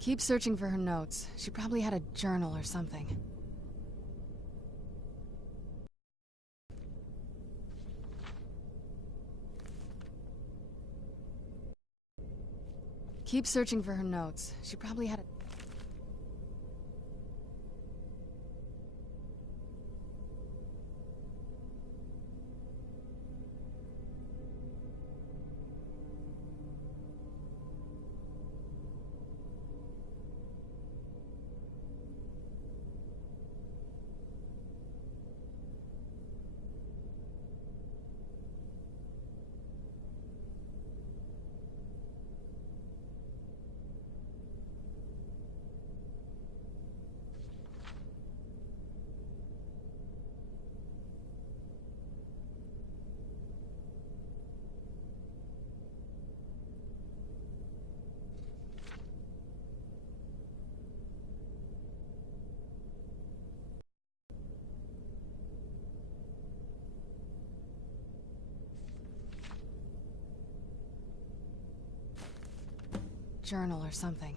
Keep searching for her notes. She probably had a journal or something. Keep searching for her notes. She probably had a... journal or something.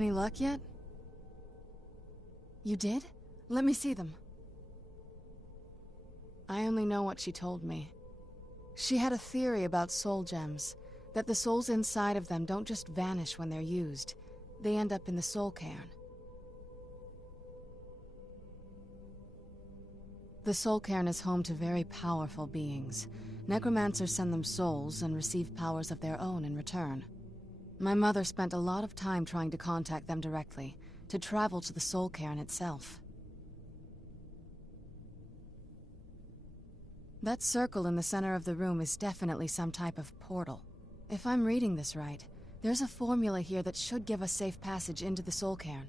Any luck yet? You did? Let me see them. I only know what she told me. She had a theory about soul gems, that the souls inside of them don't just vanish when they're used. They end up in the soul cairn. The soul cairn is home to very powerful beings. Necromancers send them souls and receive powers of their own in return. My mother spent a lot of time trying to contact them directly, to travel to the soul cairn itself. That circle in the center of the room is definitely some type of portal. If I'm reading this right, there's a formula here that should give us safe passage into the soul cairn.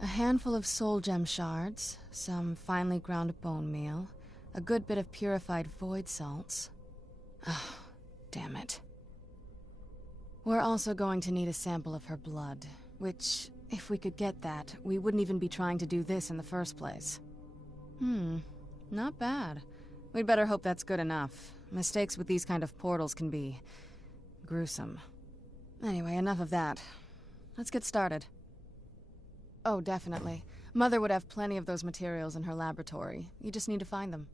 A handful of soul gem shards, some finely ground bone meal, a good bit of purified void salts. Oh, damn it. We're also going to need a sample of her blood, which, if we could get that, we wouldn't even be trying to do this in the first place. Not bad. We'd better hope that's good enough. Mistakes with these kind of portals can be gruesome. Anyway, enough of that. Let's get started. Oh, definitely. Mother would have plenty of those materials in her laboratory. You just need to find them.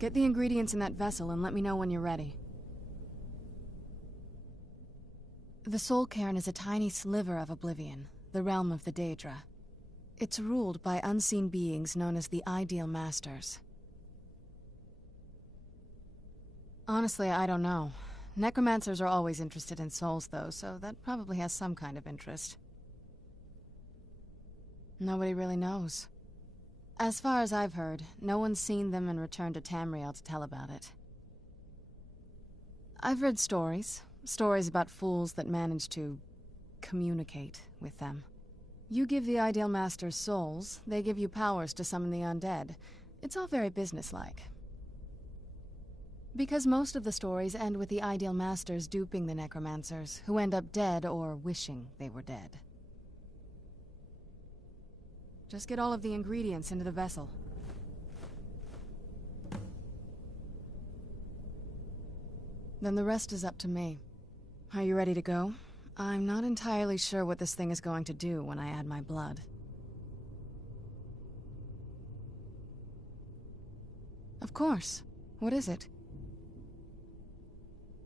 Get the ingredients in that vessel and let me know when you're ready. The Soul Cairn is a tiny sliver of Oblivion, the realm of the Daedra. It's ruled by unseen beings known as the Ideal Masters. Honestly, I don't know. Necromancers are always interested in souls, though, so that probably has some kind of interest. Nobody really knows. As far as I've heard, no one's seen them and returned to Tamriel to tell about it. I've read stories about fools that manage to communicate with them. You give the Ideal Masters souls, they give you powers to summon the undead. It's all very businesslike. Because most of the stories end with the Ideal Masters duping the necromancers, who end up dead or wishing they were dead. Just get all of the ingredients into the vessel. Then the rest is up to me. Are you ready to go? I'm not entirely sure what this thing is going to do when I add my blood. Of course. What is it?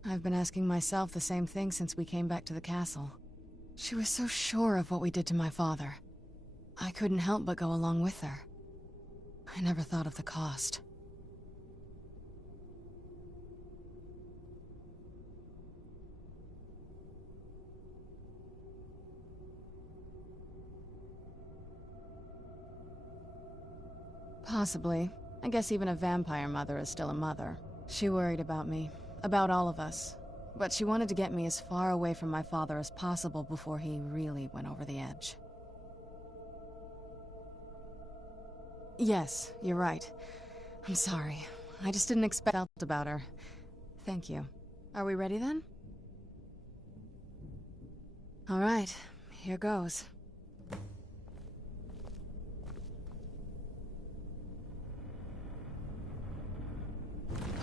I've been asking myself the same thing since we came back to the castle. She was so sure of what we did to my father. I couldn't help but go along with her. I never thought of the cost. Possibly. I guess even a vampire mother is still a mother. She worried about me, about all of us. But she wanted to get me as far away from my father as possible before he really went over the edge. Yes, you're right. I'm sorry. I just didn't expect that about her. Thank you. Are we ready then? All right, here goes. By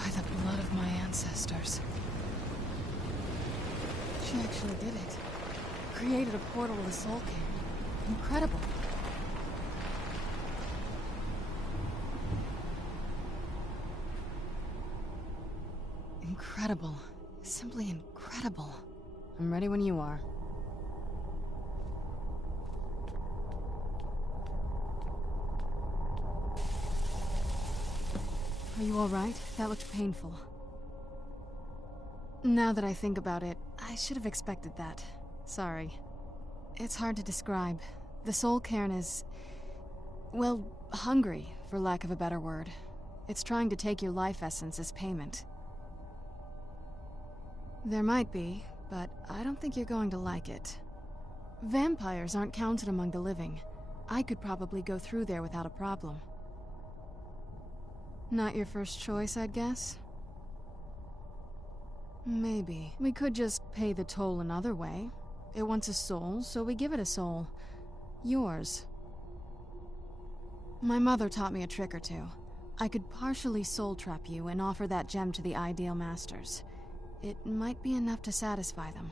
the blood of my ancestors. She actually did it. Created a portal to the Soul Cairn. Incredible. Incredible. Simply incredible. I'm ready when you are. Are you all right? That looked painful. Now that I think about it, I should have expected that. Sorry. It's hard to describe. The Soul Cairn is... well, hungry, for lack of a better word. It's trying to take your life essence as payment. There might be, but I don't think you're going to like it. Vampires aren't counted among the living. I could probably go through there without a problem. Not your first choice, I'd guess? Maybe. We could just pay the toll another way. It wants a soul, so we give it a soul. Yours. My mother taught me a trick or two. I could partially soul trap you and offer that gem to the Ideal Masters. It might be enough to satisfy them.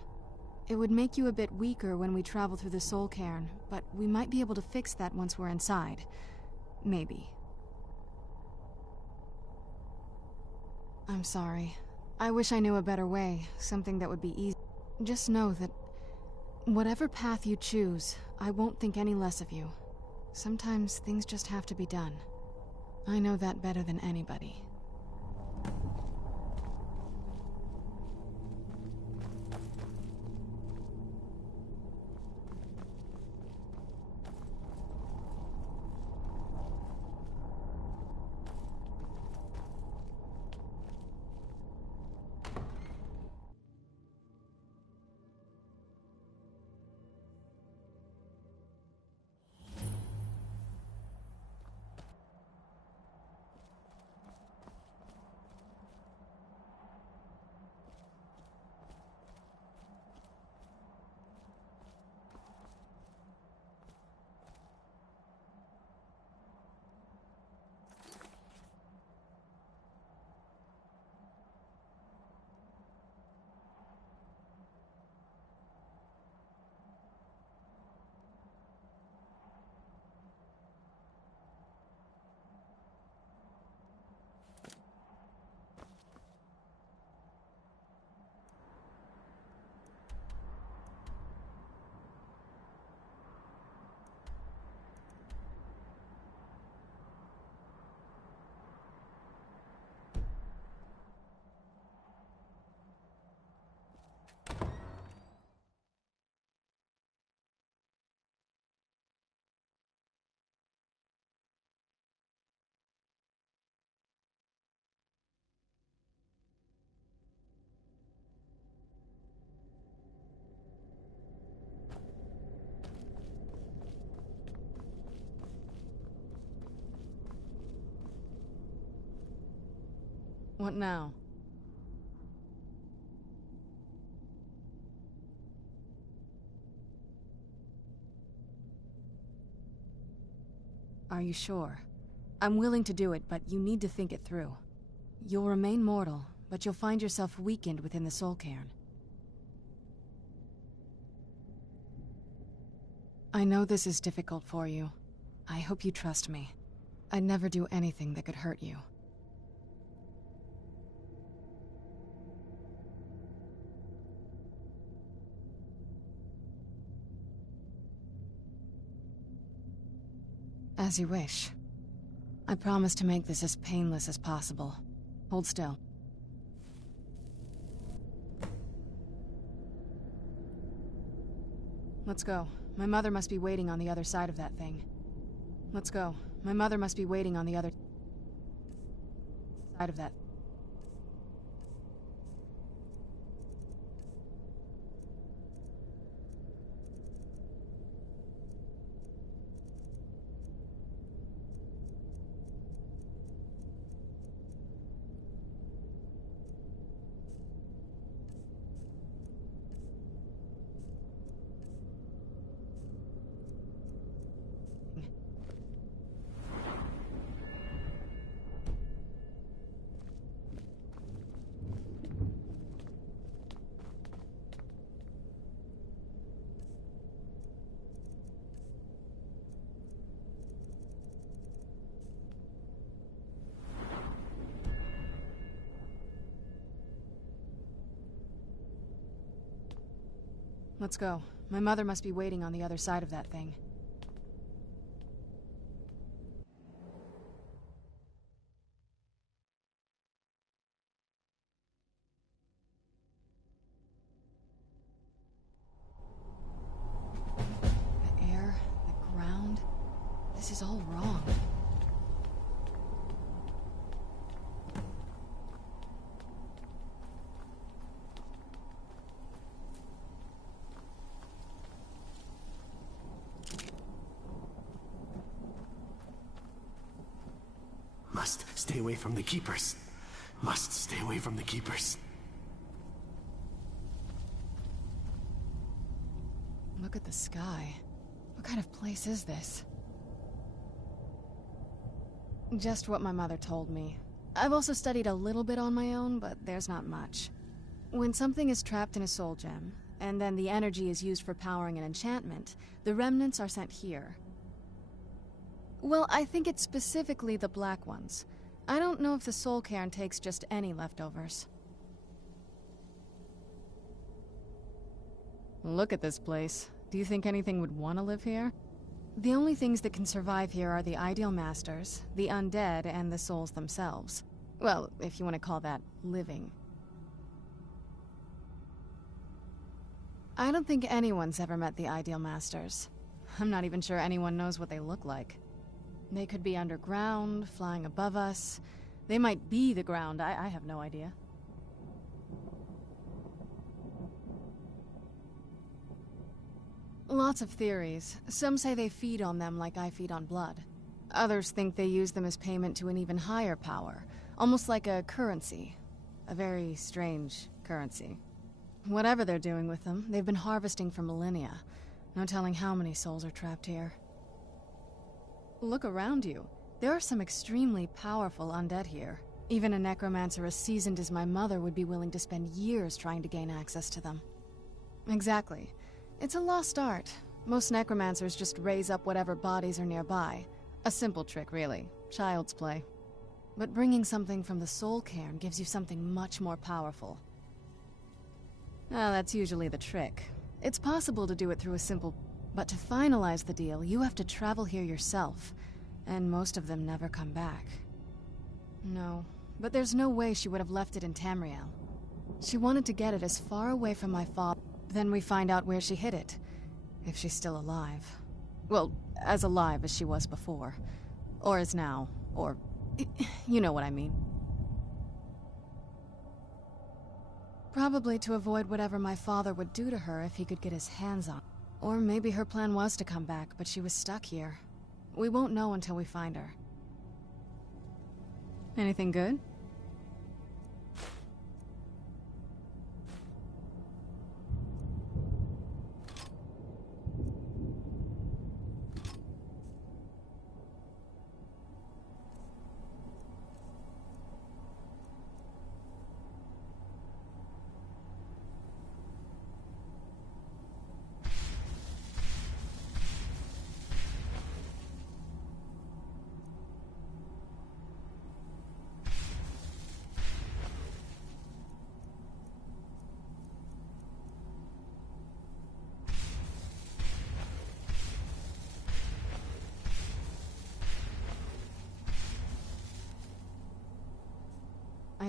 It would make you a bit weaker when we travel through the Soul Cairn, but we might be able to fix that once we're inside. Maybe. I'm sorry. I wish I knew a better way, something that would be easy. Just know that whatever path you choose, I won't think any less of you. Sometimes things just have to be done. I know that better than anybody. What now? Are you sure? I'm willing to do it, but you need to think it through. You'll remain mortal, but you'll find yourself weakened within the soul cairn. I know this is difficult for you. I hope you trust me. I'd never do anything that could hurt you. As you wish. I promise to make this as painless as possible. Hold still. Let's go. My mother must be waiting on the other side of that thing. Let's go. My mother must be waiting on the other side of that. Let's go. My mother must be waiting on the other side of that thing. The air, the ground, this is all wrong. Must stay away from the Keepers. Must stay away from the Keepers. Look at the sky. What kind of place is this? Just what my mother told me. I've also studied a little bit on my own, but there's not much. When something is trapped in a soul gem, and then the energy is used for powering an enchantment, the remnants are sent here. Well, I think it's specifically the black ones. I don't know if the soul cairn takes just any leftovers. Look at this place. Do you think anything would want to live here? The only things that can survive here are the ideal masters, the undead, and the souls themselves. Well, if you want to call that living. I don't think anyone's ever met the ideal masters. I'm not even sure anyone knows what they look like. They could be underground, flying above us. They might be the ground, I have no idea. Lots of theories. Some say they feed on them like I feed on blood. Others think they use them as payment to an even higher power, almost like a currency. A very strange currency. Whatever they're doing with them, they've been harvesting for millennia. No telling how many souls are trapped here. Look around you. There are some extremely powerful undead here. Even a necromancer as seasoned as my mother would be willing to spend years trying to gain access to them. Exactly. It's a lost art. Most necromancers just raise up whatever bodies are nearby. A simple trick, really. Child's play. But bringing something from the soul cairn gives you something much more powerful. Ah, that's usually the trick. It's possible to do it through a simple... But to finalize the deal, you have to travel here yourself. And most of them never come back. No, but there's no way she would have left it in Tamriel. She wanted to get it as far away from my father. Then we find out where she hid it. If she's still alive. Well, as alive as she was before. Or is now. Or... you know what I mean. Probably to avoid whatever my father would do to her if he could get his hands on. Or maybe her plan was to come back, but she was stuck here. We won't know until we find her. Anything good?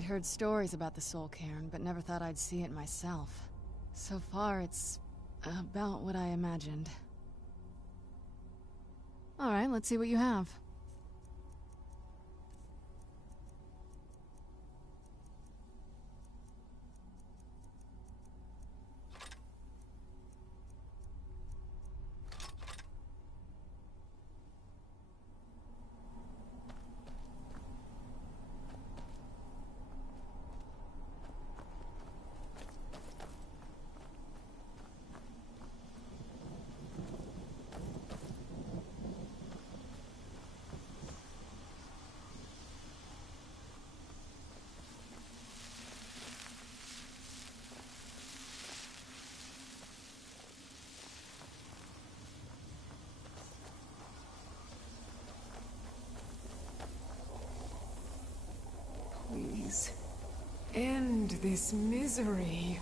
I'd heard stories about the Soul Cairn, but never thought I'd see it myself. So far, it's about what I imagined. Alright, let's see what you have. Please, end this misery.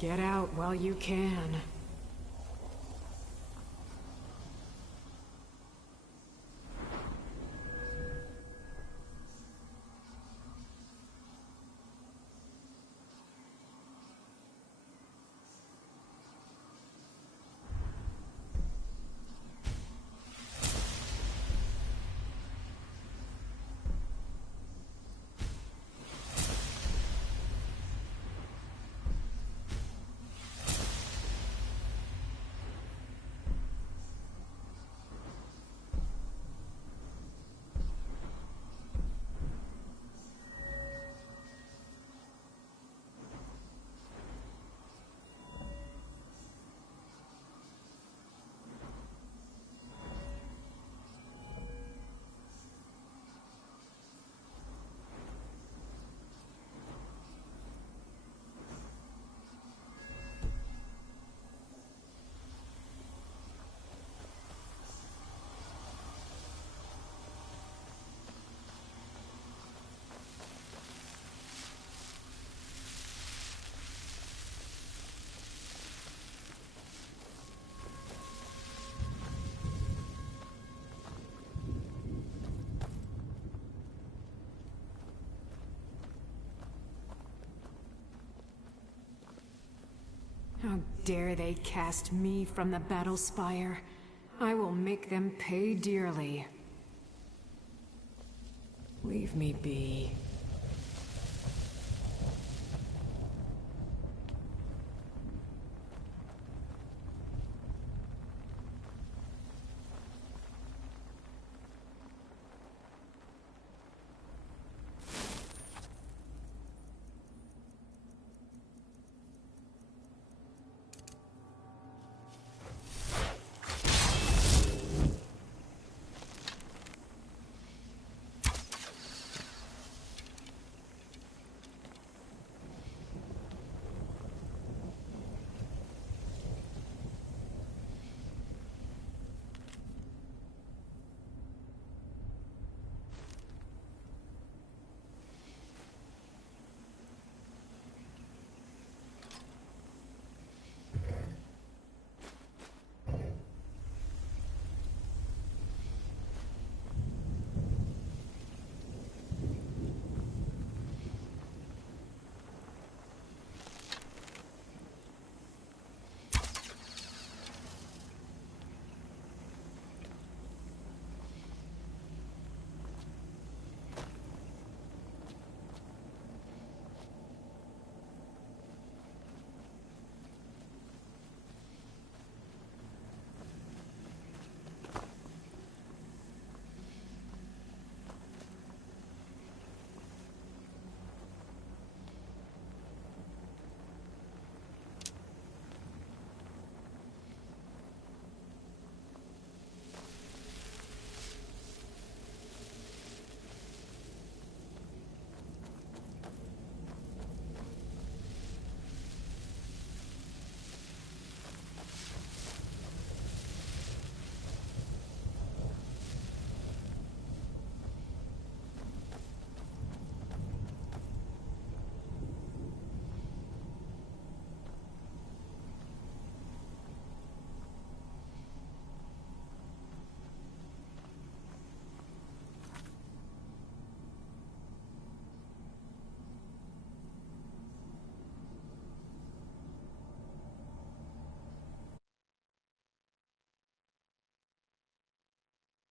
Get out while you can. How dare they cast me from the battle spire? I will make them pay dearly. Leave me be.